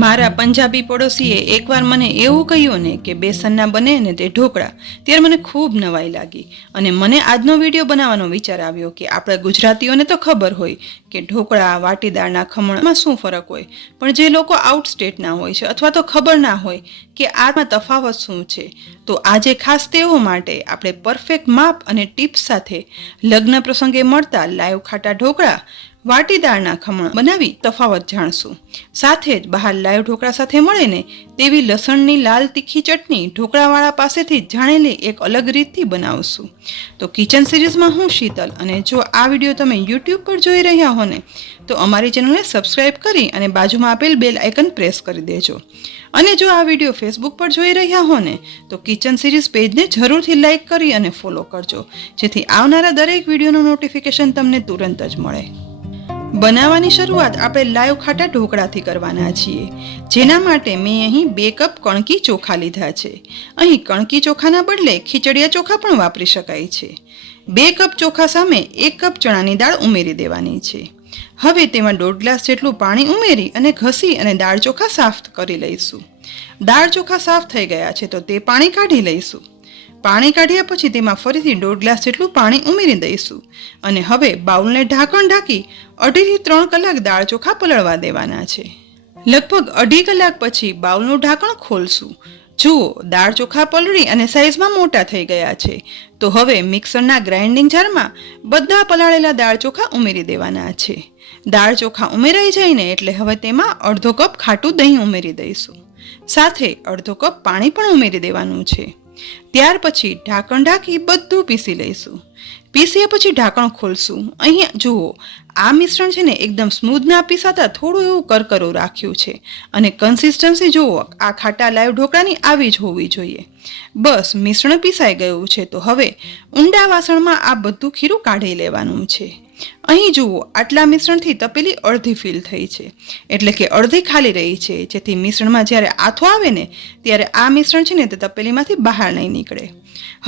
મારા પંજાબી પડોશીએ એકવાર મને એવું કહ્યું ને કે બેસનના બને ને તે ઢોકળા, ત્યારે મને ખૂબ નવાઈ લાગી અને મને આજનો વિડીયો બનાવવાનો વિચાર આવ્યો કે આપણે ગુજરાતીઓને તો ખબર હોય કે ઢોકળા, વાટીદાળના ખમણમાં શું ફરક હોય, પણ જે લોકો આઉટ સ્ટેટના હોય છે અથવા તો ખબર ના હોય કે આમાં તફાવત શું છે, તો આજે ખાસ તેઓ માટે આપણે પરફેક્ટ માપ અને ટિપ્સ સાથે લગ્ન પ્રસંગે મળતા લાઈવ ખાટા ઢોકળા, વાટીદાળના ખમણ બનાવી તફાવત જાણશું. સાથે જ બહાર લાઈવ ઢોકળા સાથે મળે ને તેવી લસણની લાલ તીખી ચટણી ઢોકળાવાળા પાસેથી જાણેલી એક અલગ રીતથી બનાવશું. તો કિચન સિરીઝમાં હું શીતલ, અને જો આ વિડીયો તમે યુટ્યુબ પર જોઈ રહ્યા હો ને તો અમારી ચેનલને સબસ્ક્રાઈબ કરી અને બાજુમાં આપેલ બેલ આઇકન પ્રેસ કરી દેજો. અને જો આ વિડીયો ફેસબુક પર જોઈ રહ્યા હો ને તો કિચન સિરીઝ પેજને જરૂરથી લાઇક કરી અને ફોલો કરજો, જેથી આવનારા દરેક વિડીયોનું નોટિફિકેશન તમને તુરંત જ મળે. બનાવવાની શરૂઆત આપણે લાઈવ ખાટા ઢોકળાથી કરવાના છીએ, જેના માટે મેં અહીં 2 કપ કણકી ચોખા લીધા છે. અહીં કણકી ચોખાના બદલે ખીચડિયા ચોખા પણ વાપરી શકાય છે. 2 કપ ચોખા સામે 1 કપ ચણાની દાળ ઉમેરી દેવાની છે. હવે તેમાં 1.5 ગ્લાસ જેટલું પાણી ઉમેરી અને ઘસી અને દાળ ચોખા સાફ કરી લઈશું. દાળ ચોખા સાફ થઈ ગયા છે તો તે પાણી કાઢી લઈશું. પાણી કાઢ્યા પછી તેમાં ફરીથી 1.5 ગ્લાસ જેટલું પાણી ઉમેરી દઈશું અને હવે બાઉલને ઢાંકણ ઢાંકી 2.5 થી 3 કલાક દાળ ચોખા પલળવા દેવાના છે. લગભગ 2.5 કલાક પછી બાઉલનું ઢાંકણ ખોલશું. જુઓ, દાળ ચોખા પલળી અને સાઈઝમાં મોટા થઈ ગયા છે. તો હવે મિક્સરના ગ્રાઇન્ડિંગ જારમાં બધા પલાળેલા દાળ ચોખા ઉમેરી દેવાના છે. દાળ ચોખા ઉમેરાઈ જાય ને એટલે હવે તેમાં 1/2 કપ ખાટું દહીં ઉમેરી દઈશું. સાથે 1/2 કપ પાણી પણ ઉમેરી દેવાનું છે. ત્યાર પછી ઢાંકણ ઢાંકી બધું પીસી લઈશું. પીસ્યા પછી ઢાંકણ ખોલશું. અહીંયા જુઓ, આ મિશ્રણ છે ને એકદમ સ્મૂધ ના પીસાતા થોડું એવું કરકરું રાખ્યું છે અને કન્સિસ્ટન્સી જુઓ, આ ખાટા લાઈવ ઢોકળાની આવી જ હોવી જોઈએ. બસ મિશ્રણ પીસાઈ ગયું છે તો હવે ઊંડા વાસણમાં આ બધું ખીરું કાઢી લેવાનું છે. અહીં જુઓ, આટલા મિશ્રણથી તપેલી અડધી ફિલ થઈ છે, એટલે કે અડધી ખાલી રહી છે, જેથી મિશ્રણમાં જ્યારે આથો આવે ને ત્યારે આ મિશ્રણ છે ને તે તપેલીમાંથી બહાર નહીં નીકળે.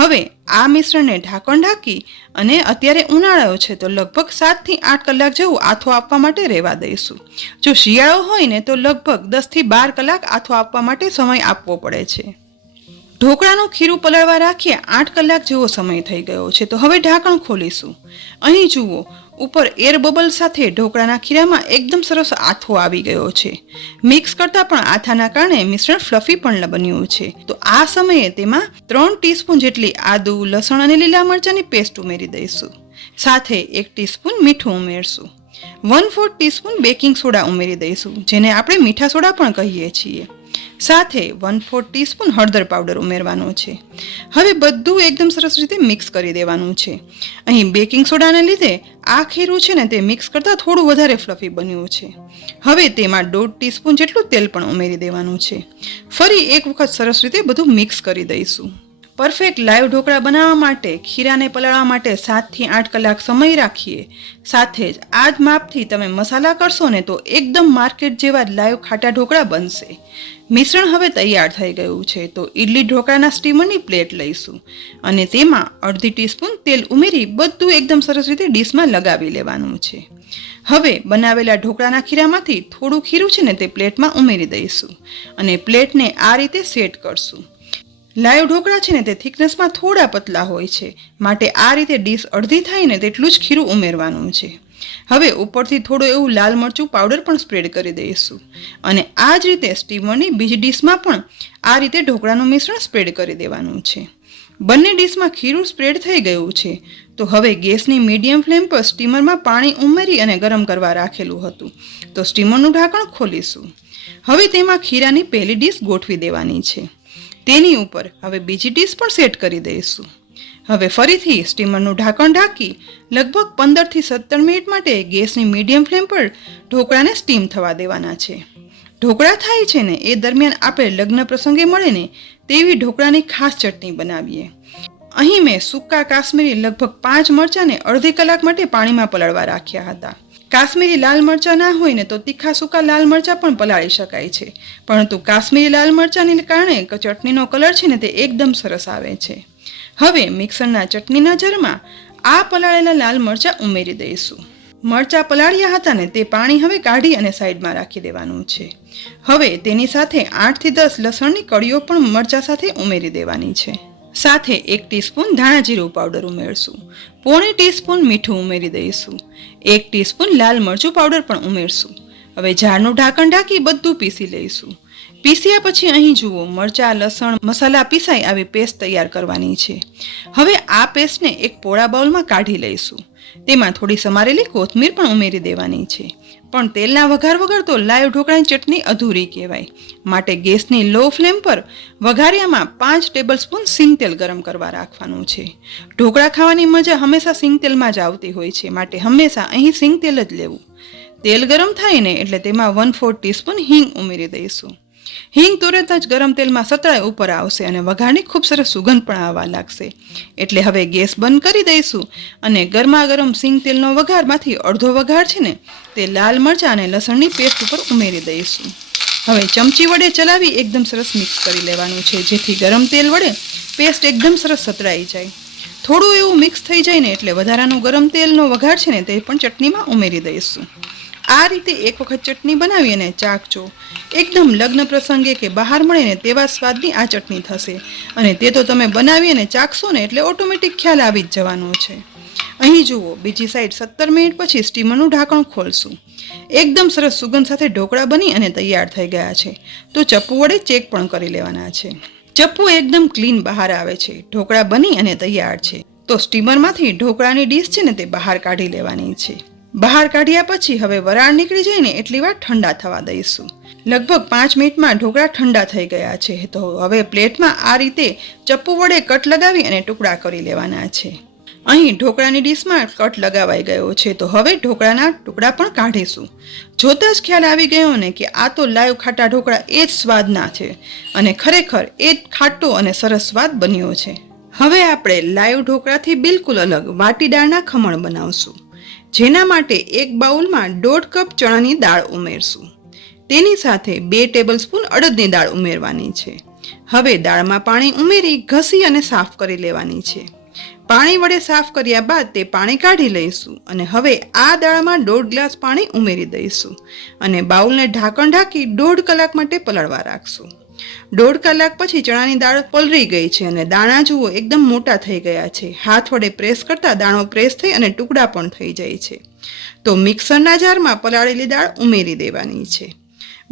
હવે આ મિશ્રણને ઢાંકણ ઢાંકી અને અત્યારે ઉનાળો છે તો લગભગ 7 થી 8 કલાક જેવું આથો આપવા માટે રહેવા દઈશું. જો શિયાળો હોય ને તો લગભગ 10 થી 12 કલાક આથો આપવા માટે સમય આપવો પડે છે. ઢોકળાનું ખીરું પલાળવા રાખીએ 8 કલાક જેવો સમય થઈ ગયો છે તો હવે ઢાંકણ ખોલીશું. અહીં જુઓ, ઉપર એર બબલ સાથે ઢોકળાના ખીરામાં એકદમ સરસ આથો આવી ગયો છે. મિક્સ કરતાં પણ આથાના કારણે મિશ્રણ ફ્લફી પણ બન્યું છે. તો આ સમયે તેમાં 3 ટીસ્પૂન જેટલી આદુ, લસણ અને લીલા મરચાંની પેસ્ટ ઉમેરી દઈશું. સાથે 1 ટીસ્પૂન મીઠું ઉમેરશું. 1/4 ટીસ્પૂન બેકિંગ સોડા ઉમેરી દઈશું, જેને આપણે મીઠા સોડા પણ કહીએ છીએ. સાથે 1/4 ટીસ્પૂન હળદર પાવડર ઉમેરવાનો છે. હવે બધું એકદમ સરસ રીતે મિક્સ કરી દેવાનું છે. અહીં બેકિંગ સોડાને લીધે આ ખીરું છે ને તે મિક્સ કરતાં થોડું વધારે ફ્લફી બન્યું છે. હવે તેમાં 1/2 ટીસ્પૂન જેટલું તેલ પણ ઉમેરી દેવાનું છે. ફરી એક વખત સરસ રીતે બધું મિક્સ કરી દઈશું. પરફેક્ટ લાઈવ ઢોકળા બનાવવા માટે ખીરાને પલાળવા માટે 7 થી 8 કલાક સમય રાખીએ. સાથે જ આ જ માપથી તમે મસાલા કરશો ને તો એકદમ માર્કેટ જેવા લાઈવ ખાટા ઢોકળા બનશે. મિશ્રણ હવે તૈયાર થઈ ગયું છે તો ઇડલી ઢોકળાના સ્ટીમરની પ્લેટ લઈશું અને તેમાં 1/2 ટીસ્પૂન તેલ ઉમેરી બધું એકદમ સરસ રીતે ડીશમાં લગાવી લેવાનું છે. હવે બનાવેલા ઢોકળાના ખીરામાંથી થોડું ખીરું છે ને તે પ્લેટમાં ઉમેરી દઈશું અને પ્લેટને આ રીતે સેટ કરશું. લાઈવ ઢોકળા છે ને તે થિકનેસમાં થોડા પતલા હોય છે, માટે આ રીતે ડીશ અડધી થાય ને તેટલું જ ખીરું ઉમેરવાનું છે. હવે ઉપરથી થોડું એવું લાલ મરચું પાવડર પણ સ્પ્રેડ કરી દઈશું અને આ જ રીતે સ્ટીમરની બીજી ડીશમાં પણ આ રીતે ઢોકળાનું મિશ્રણ સ્પ્રેડ કરી દેવાનું છે. બંને ડીશમાં ખીરું સ્પ્રેડ થઈ ગયું છે તો હવે ગેસની મીડિયમ ફ્લેમ પર સ્ટીમરમાં પાણી ઉમેરી અને ગરમ કરવા રાખેલું હતું તો સ્ટીમરનું ઢાંકણ ખોલીશું. હવે તેમાં ખીરાની પહેલી ડીશ ગોઠવી દેવાની છે. તેની ઉપર હવે બીજી ડીશ પણ સેટ કરી દઈશું. હવે ફરીથી સ્ટીમરનું ઢાંકણ ઢાંકી લગભગ 15 થી 17 મિનિટ માટે ગેસની મીડિયમ ફ્લેમ પર ઢોકળાને સ્ટીમ થવા દેવાના છે. ઢોકળા થાય છે ને એ દરમિયાન આપણે લગ્ન પ્રસંગે મળે ને તેવી ઢોકળાની ખાસ ચટણી બનાવીએ. અહીં મેં સૂકા કાશ્મીરી લગભગ 5 મરચાંને અડધી કલાક માટે પાણીમાં પલાળવા રાખ્યા હતા. કાશ્મીરી લાલ મરચાં ના હોય ને તો તીખા સૂકા લાલ મરચાં પણ પલાળી શકાય છે, પરંતુ કાશ્મીરી લાલ મરચાંને કારણે ચટણીનો કલર છે ને તે એકદમ સરસ આવે છે. હવે મિક્સરના ચટણીના જારમાં આ પલાળેલા લાલ મરચાં ઉમેરી દઈશું. મરચાં પલાળ્યા હતા ને તે પાણી હવે કાઢી અને સાઈડમાં રાખી દેવાનું છે. હવે તેની સાથે 8 થી 10 લસણની કળીઓ પણ મરચાં સાથે ઉમેરી દેવાની છે. સાથે 1 ટીસ્પૂન ધાણા જીરું પાવડર ઉમેરશું. 1/4 ટીસ્પૂન મીઠું ઉમેરી દઈશું. 1 ટીસ્પૂન લાલ મરચું પાવડર પણ ઉમેરશું. હવે જારનું ઢાંકણ ઢાંકી બધું પીસી લઈશું. પીસ્યા પછી અહીં જુઓ મરચાં લસણ મસાલા પીસાઈ આવી પેસ્ટ તૈયાર કરવાની છે. હવે આ પેસ્ટને એક પોળા બાઉલમાં કાઢી લઈશું. તેમાં થોડી સમારેલી કોથમીર પણ ઉમેરી દેવાની છે. પણ તેલના વઘાર વગર તો લાઈવ ઢોકળાની ચટણી અધૂરી કહેવાય. માટે ગેસની લો ફ્લેમ પર વઘારિયામાં 5 ટેબલસ્પૂન સિંગ તેલ ગરમ કરવા રાખવાનું છે. ઢોકળા ખાવાની મજા હંમેશા સિંગ તેલમાં જ આવતી હોય છે, માટે હંમેશા અહીં સિંગ તેલ જ લેવું. તેલ ગરમ થાય ને એટલે તેમાં 1/4 ટીસ્પૂન હિંગ ઉમેરી દઈશું. હિંગ તુરત જ ગરમ તેલમાં સતળાઈ ઉપર આવશે અને વઘારની ખૂબ સરસ સુગંધ પણ આવવા લાગશે. એટલે હવે ગેસ બંધ કરી દઈશું અને ગરમા ગરમ સિંગ તેલનો વઘારમાંથી અડધો વઘાર છે ને તે લાલ મરચાં અને લસણની પેસ્ટ ઉપર ઉમેરી દઈશું. હવે ચમચી વડે ચલાવી એકદમ સરસ મિક્સ કરી લેવાનું છે, જેથી ગરમ તેલ વડે પેસ્ટ એકદમ સરસ સતળાઈ જાય. થોડું એવું મિક્સ થઈ જાય ને એટલે વધારાનું ગરમ તેલનો વઘાર છે ને તે પણ ચટણીમાં ઉમેરી દઈશું. આ રીતે એક વખત ચટણી બનાવી અને ચાખજો. એકદમ લગ્ન પ્રસંગે કે બહાર મળે ને તેવા સ્વાદની આ ચટણી થશે. અને તે તો તમે બનાવી અને ચાખશો ને એટલે ઓટોમેટિક ખ્યાલ આવી જ જવાનો છે. અહીં જુઓ બીજી સાઈડ 17 મિનિટ પછી સ્ટીમરનું ઢાંકણ ખોલશું. એકદમ સરસ સુગંધ સાથે ઢોકળા બની અને તૈયાર થઈ ગયા છે. તો ચપ્પુ વડે ચેક પણ કરી લેવાના છે. ચપ્પુ એકદમ ક્લીન બહાર આવે છે. ઢોકળા બની અને તૈયાર છે. તો સ્ટીમરમાંથી ઢોકળાની ડીશ છે ને તે બહાર કાઢી લેવાની છે. બહાર કાઢ્યા પછી હવે વરાળ નીકળી જાય ને એટલી વાર ઠંડા થવા દઈશું. લગભગ 5 મિનિટમાં ઢોકળા ઠંડા થઈ ગયા છે. તો હવે પ્લેટમાં આ રીતે ચપ્પુ વડે કટ લગાવી અને ટુકડા કરી લેવાના છે. અહીં ઢોકળાની ડીશમાં કટ લગાવાઈ ગયો છે. તો હવે ઢોકળાના ટુકડા પણ કાઢીશું. જોતા જ ખ્યાલ આવી ગયો ને કે આ તો લાઈવ ખાટા ઢોકળા એ જ સ્વાદના છે અને ખરેખર એ જ ખાટો અને સરસ સ્વાદ બન્યો છે. હવે આપણે લાઈવ ઢોકળાથી બિલકુલ અલગ વાટીદાળના ખમણ બનાવશું. જેના માટે એક બાઉલમાં 1.5 કપ ચણાની દાળ ઉમેરશું. તેની સાથે 2 ટેબલસ્પૂન અડદની દાળ ઉમેરવાની છે. હવે દાળમાં પાણી ઉમેરી ઘસી અને સાફ કરી લેવાની છે. પાણી વડે સાફ કર્યા બાદ તે પાણી કાઢી લઈશું અને હવે આ દાળમાં 1.5 ગ્લાસ પાણી ઉમેરી દઈશું અને બાઉલને ઢાંકણ ઢાંકી 1.5 કલાક માટે પલળવા રાખશું. 1.5 કલાક પછી ચણાની દાળ પલળી ગઈ છે અને દાણા જુઓ એકદમ મોટા થઈ ગયા છે. હાથ વડે પ્રેસ કરતા દાણો પ્રેસ થઈ અને ટુકડા પણ થઈ જાય છે. તો મિક્સરના જારમાં પલાળેલી દાળ ઉમેરી દેવાની છે.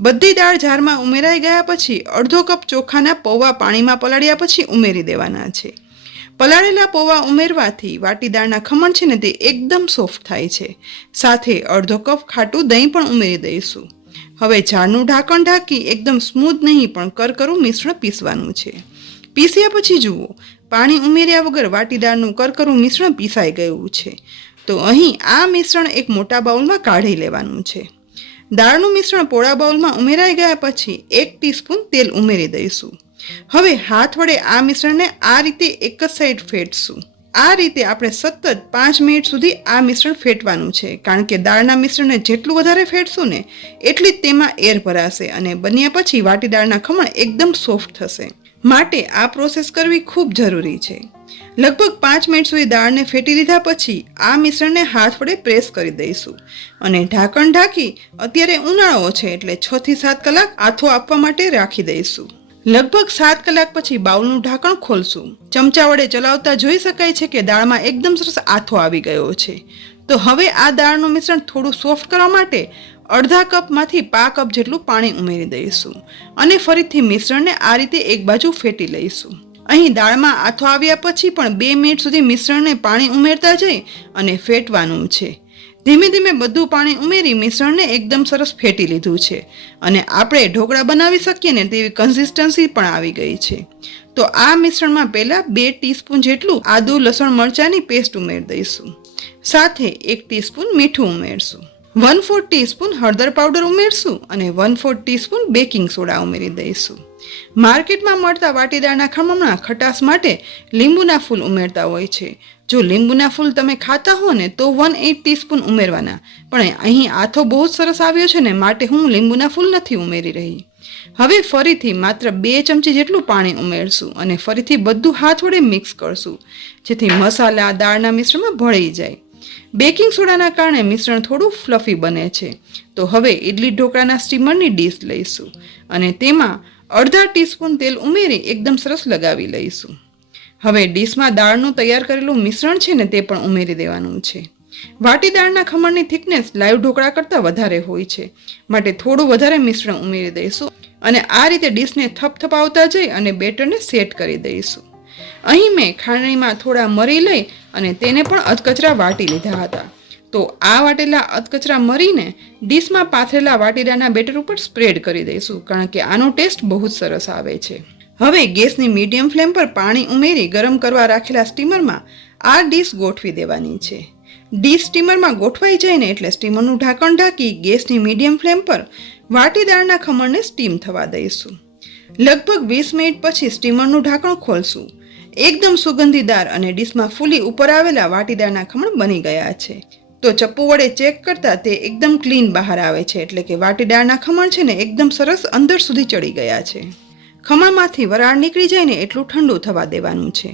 બધી દાળ જારમાં ઉમેરાઈ ગયા પછી અડધો કપ ચોખાના પૌવા પાણીમાં પલાળ્યા પછી ઉમેરી દેવાના છે. પલાળેલા પૌવા ઉમેરવાથી વાટીદાળના ખમણ છે ને તે એકદમ સોફ્ટ થાય છે. સાથે અડધો કપ ખાટું દહીં પણ ઉમેરી દઈશું. હવે જારનું ઢાંકણ ઢાંકી એકદમ સ્મૂથ નહીં પણ કરકરું મિશ્રણ પીસવાનું છે. પીસ્યા પછી જુઓ પાણી ઉમેર્યા વગર વાટીદાળનું કરકરું મિશ્રણ પીસાઈ ગયું છે. તો અહીં આ મિશ્રણ એક મોટા બાઉલમાં કાઢી લેવાનું છે. દાળનું મિશ્રણ પોળા બાઉલમાં ઉમેરાઈ ગયા પછી 1 ટીસ્પૂન તેલ ઉમેરી દઈશું. હવે હાથ વડે આ મિશ્રણને આ રીતે એક જ સાઈડ ફેટશું. આ રીતે આપણે સતત 5 મિનિટ સુધી આ મિશ્રણ ફેટવાનું છે. કારણ કે દાળના મિશ્રણને જેટલું વધારે ફેટશું ને એટલી જ તેમાં એર ભરાશે અને બન્યા પછી વાટીદાળના ખમણ એકદમ સોફ્ટ થશે. માટે આ પ્રોસેસ કરવી ખૂબ જરૂરી છે. લગભગ 5 મિનિટ સુધી દાળને ફેટી લીધા પછી આ મિશ્રણને હાથ વડે પ્રેસ કરી દઈશું અને ઢાંકણ ઢાંકી અત્યારે ઉનાળો છે એટલે 6 થી 7 કલાક આથો આપવા માટે રાખી દઈશું. લગભગ 7 કલાક પછી બાઉલનું ઢાંકણ ખોલશું. ચમચા વડે ચલાવતા જોઈ શકાય છે કે દાળમાં એકદમ સરસ આથો આવી ગયો છે. તો હવે આ દાળનું મિશ્રણ થોડું સોફ્ટ કરવા માટે અડધા કપમાંથી 1/2 કપ જેટલું પાણી ઉમેરી દઈશું અને ફરીથી મિશ્રણને આ રીતે એક બાજુ ફેટી લઈશું. અહીં દાળમાં આથો આવ્યા પછી પણ 2 મિનિટ સુધી મિશ્રણને પાણી ઉમેરતા જઈ અને ફેટવાનું છે. ધીમે ધીમે બધું પાણી ઉમેરી મિશ્રણને એકદમ સરસ ફેટી લીધું છે અને આપણે ઢોકળા બનાવી શકીએ ને તેવી કન્સિસ્ટન્સી પણ આવી ગઈ છે. તો આ મિશ્રણમાં પહેલાં 2 ટીસ્પૂન જેટલું આદુ લસણ મરચાંની પેસ્ટ ઉમેરી દઈશું. સાથે 1 ટીસ્પૂન મીઠું ઉમેરશું. 1/4 ટીસ્પૂન હળદર પાવડર ઉમેરશું અને 1/4 ટીસ્પૂન બેકિંગ સોડા ઉમેરી દઈશું. માર્કેટમાં મળતા વાટીદાળના ખમણમાં ખટાશ માટે લીંબુના ફૂલ ઉમેરતા હોય છે. જો લીંબુના ફૂલ તમે ખાતા હો ને તો 1/8 ટીસ્પૂન ઉમેરવાના. પણ અહીં આથો બહુ જ સરસ આવ્યો છે ને માટે હું લીંબુના ફૂલ નથી ઉમેરી રહી. હવે ફરીથી માત્ર 2 ચમચી જેટલું પાણી ઉમેરશું અને ફરીથી બધું હાથ વડે મિક્સ કરશું જેથી મસાલા દાળના મિશ્રણમાં ભળી જાય. બેકિંગ સોડાના કારણે મિશ્રણ થોડું ફ્લફી બને છે. તો હવે ઇડલી ઢોકળાના સ્ટીમરની ડીશ લઈશું અને તેમાં અડધા ટીસ્પૂન તેલ ઉમેરી એકદમ સરસ લગાવી લઈશું. હવે ડીશમાં દાળનું તૈયાર કરેલું મિશ્રણ છે ને તે પણ ઉમેરી દેવાનું છે. વાટી દાળના ખમણની થિકનેસ લાઈવ ઢોકળા કરતાં વધારે હોય છે, માટે થોડું વધારે મિશ્રણ ઉમેરી દઈશું અને આ રીતે ડીશને થપથપાવતા જઈ અને બેટરને સેટ કરી દઈશું. અહીં મેં ખાંડણીમાં થોડા મરી લઈ અને તેને પણ અધકચરા વાટી લીધા હતા. તો આ વાટેલા અધકચરા મરીને ડીશમાં પાથરેલા વાટીદાળના બેટર ઉપર સ્પ્રેડ કરી દઈશું, કારણ કે આનો ટેસ્ટ બહુ જ સરસ આવે છે. હવે ગેસની મીડિયમ ફ્લેમ પર પાણી ઉમેરી ગરમ કરવા રાખેલા સ્ટીમરમાં આ ડીશ ગોઠવી દેવાની છે. ડીશ સ્ટીમરમાં ગોઠવાઈ જાય ને એટલે સ્ટીમરનું ઢાંકણ ઢાંકી ગેસની મીડિયમ ફ્લેમ પર વાટીદાળના ખમણને સ્ટીમ થવા દઈશું. લગભગ 20 મિનિટ પછી સ્ટીમરનું ઢાંકણ ખોલશું. એકદમ સુગંધીદાર અને ડીશમાં ફૂલી ઉપર આવેલા વાટીદાળના ખમણ બની ગયા છે. તો ચપ્પુ વડે ચેક કરતા તે એકદમ ક્લીન બહાર આવે છે, એટલે કે વાટીદાળના ખમણ છે ને એકદમ સરસ અંદર સુધી ચડી ગયા છે. ખમણમાંથી વરાળ નીકળી જાય ને એટલું ઠંડુ થવા દેવાનું છે.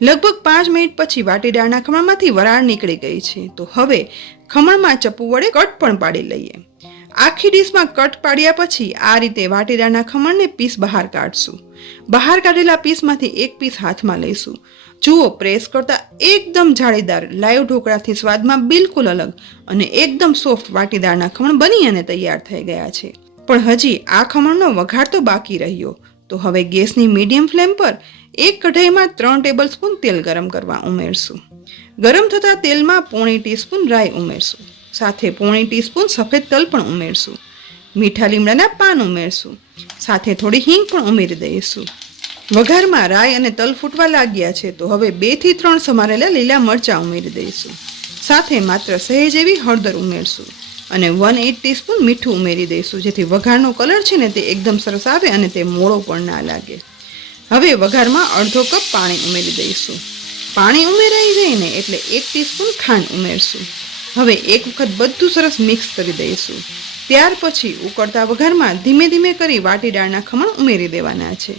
લગભગ 5 મિનિટ પછી વાટીદાળના ખમણમાંથી વરાળ નીકળી ગઈ છે. તો હવે ખમણમાં ચપ્પુ વડે કટ પણ પાડી લઈએ. આખી ડીશમાં કટ પાડ્યા પછી આ રીતે વાટીદાળના ખમણને પીસ બહાર કાઢશું. બહાર કાઢેલા પીસમાંથી એક પીસ હાથમાં લઈશું. જુઓ, પ્રેસ કરતા એકદમ જાળીદાર લાઈવ ઢોકળાથી સ્વાદમાં બિલકુલ અલગ અને એકદમ સોફ્ટ વાટીદાળના ખમણ બની અને તૈયાર થઈ ગયા છે. પણ હજી આ ખમણનો વઘાર તો બાકી રહ્યો. તો હવે ગેસની મીડિયમ ફ્લેમ પર એક કઢાઈમાં 3 ટેબલ સ્પૂન તેલ ગરમ કરવા ઉમેરશું. ગરમ થતા તેલમાં 1/4 ટીસ્પૂન રાઈ ઉમેરશું. સાથે 1/4 ટીસ્પૂન સફેદ તલ પણ ઉમેરશું. મીઠા લીમડાના પાન ઉમેરશું. સાથે થોડી હિંગ પણ ઉમેરી દઈશું. વઘારમાં રાઈ અને તલ ફૂટવા લાગ્યા છે તો હવે 2 થી 3 સમારેલા લીલા મરચાં ઉમેરી દઈશું. સાથે માત્ર સહેજ એવી હળદર ઉમેરશું અને 1/8 ટીસ્પૂન મીઠું ઉમેરી દઈશું, જેથી વઘારનો કલર છે ને તે એકદમ સરસ આવે અને તે મોળો પણ ના લાગે. હવે વઘારમાં અડધો કપ પાણી ઉમેરી દઈશું. પાણી ઉમેરાઈ જાય ને એટલે 1 ટીસ્પૂન ખાંડ ઉમેરશું. હવે એક વખત બધું સરસ મિક્સ કરી દઈશું. ત્યાર પછી ઉકળતા વઘારમાં ધીમે ધીમે કરી વાટીદાળના ખમણ ઉમેરી દેવાના છે.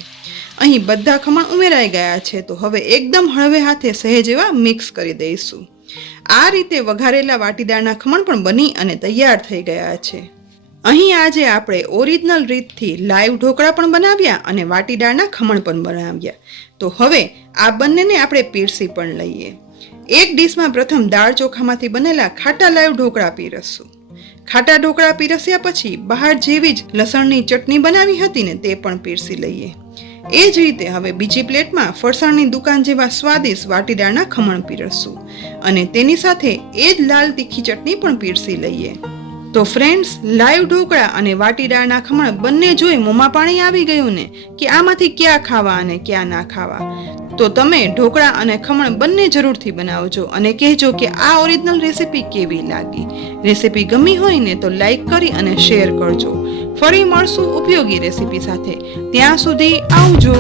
અહીં બધા ખમણ ઉમેરાઈ ગયા છે તો હવે એકદમ હળવે હાથે સહેજ એવા મિક્સ કરી દઈશું. આ રીતે વઘારેલા વાટીદાળના ખમણ પણ બની અને તૈયાર થઈ ગયા છે. અહીં આજે આપણે ઓરિજિનલ રીતથી લાઈવ ઢોકળા પણ બનાવ્યા અને વાટીદાળના ખમણ પણ બનાવ્યા. તો હવે આ બંનેને આપણે પીરસી પણ લઈએ. એક ડીશમાં પ્રથમ દાળ ચોખામાંથી બનેલા ખાટા લાઈવ ઢોકળા પીરસશું. ખાટા ઢોકળા પીરસ્યા પછી બહાર જેવી જ લસણની ચટણી બનાવી હતી ને તે પણ પીરસી લઈએ. એ જ રીતે હવે બીજી પ્લેટમાં ફરસાણની દુકાન જેવા સ્વાદિષ્ટ વાટીદાળના ખમણ પીરસશું અને તેની સાથે એ જ લાલ તીખી ચટણી પણ પીરસી લઈએ. તો ફ્રેન્ડ્સ, લાઈવ ઢોકળા અને વાટીદાળના ખમણ બંને જોઈ મોંમાં પાણી આવી ગયું ને કે આમાંથી ક્યાં ખાવા અને ક્યાં ના ખાવા. તો તમે ઢોકળા અને ખમણ બંને જરૂરથી બનાવજો અને કહેજો કે આ ઓરિજિનલ રેસીપી કેવી લાગી. રેસીપી ગમી હોય ને તો લાઈક કરી અને શેર કરજો. ફરી મળશું ઉપયોગી રેસીપી સાથે. ત્યાં સુધી આવજો.